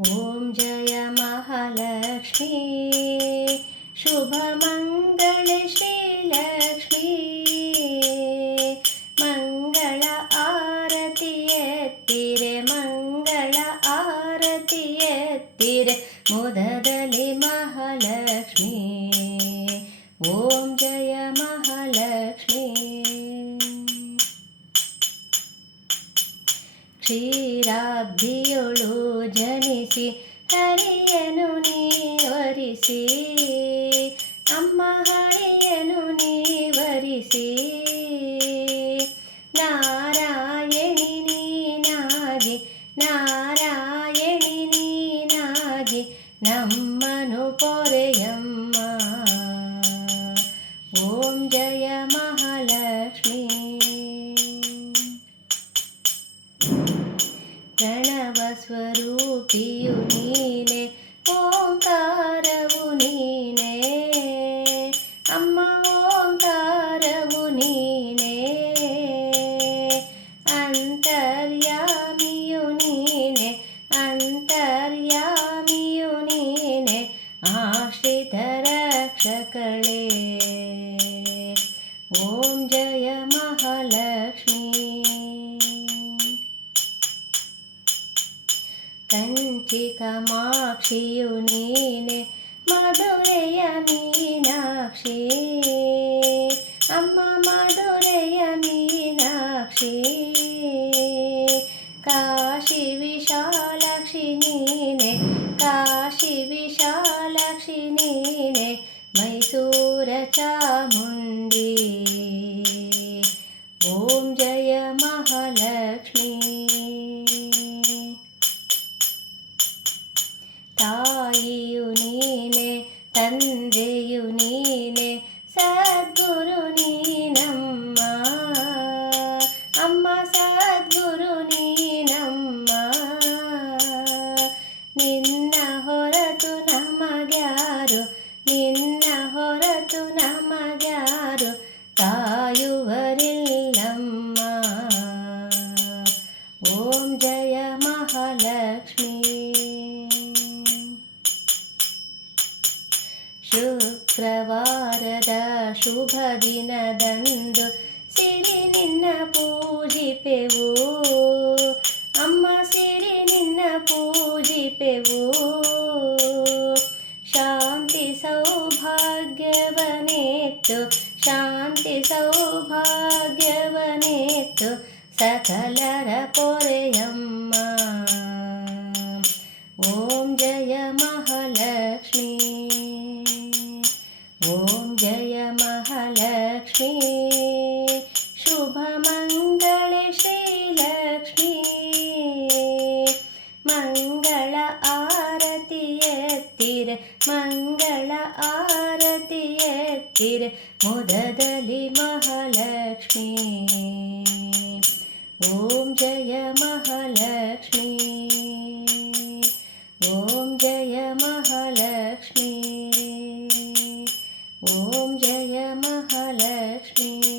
ॐ जय महालक्ष्मी। शुभमङ्गले ಕ್ಷೀರಾಬ್ಧಿಯೊಳು ಜನಿಸಿ ಹರಿಯನು ನೀವರಿಸಿ ಅಮ್ಮ ಹರಿಯನು ॐ जय महालक्ष्मी कञ्चि कमाक्षियुनीने मधुरय मीनाक्षी अम्मा मधुरय मीनाक्षि काशी विशालक्षिणीने काशी विशालक्षिणी ने मैसूरचामुण्डे ನಿನ್ನ ಹೊರತು ನಮಗ್ಯಾರು ಕಾಯುವರಿಲ್ಲಮ್ಮ ಓಂ ಜಯ ಮಹಾಲಕ್ಷ್ಮೀ ಶುಕ್ರವಾರದ ಶುಭ ದಿನದಂದು ಸಿರಿ ನಿನ್ನ ಪೂಜಿಪೆವು सौभाग्यवनेतु सकलरपोरयम् ॐ जय महालक्ष्मी। ॐ जय महालक्ष्मी। ಶ್ರೀಲಕ್ಷ್ಮಿ ಮಂಗಳ ಆ मङ्गल आरति ಮುದದಲ್ಲಿ ಮಹಾಲಕ್ಷ್ಮಿ. ಓಂ ಜಯ ಮಹಾಲಕ್ಷ್ಮಿ. ಓಂ ಜಯ ಮಹಾಲಕ್ಷ್ಮಿ. ಓಂ ಜಯ ಮಹಾಲಕ್ಷ್ಮಿ.